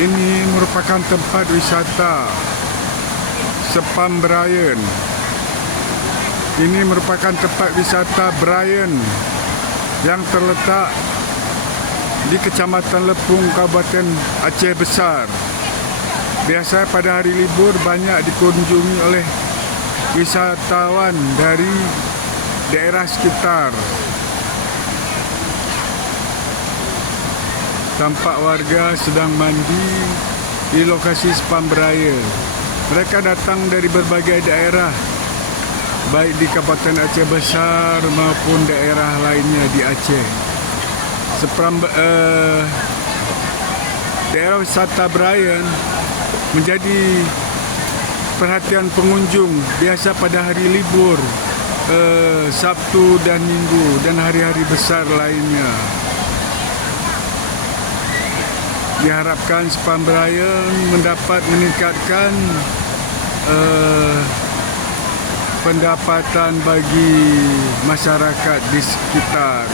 Ini merupakan tempat wisata Sepam Brian. Ini merupakan tempat wisata Brian yang terletak di Kecamatan Lepung, Kabupaten Aceh Besar. Biasa pada hari libur banyak dikunjungi oleh wisatawan dari daerah sekitar. Tampak warga sedang mandi di lokasi Sepam Brian. Mereka datang dari berbagai daerah, baik di Kabupaten Aceh Besar maupun daerah lainnya di Aceh. Daerah wisata Brian menjadi perhatian pengunjung biasa pada hari libur, Sabtu dan Minggu dan hari-hari besar lainnya. Diharapkan Sepam Brian mendapat meningkatkan pendapatan bagi masyarakat di sekitar.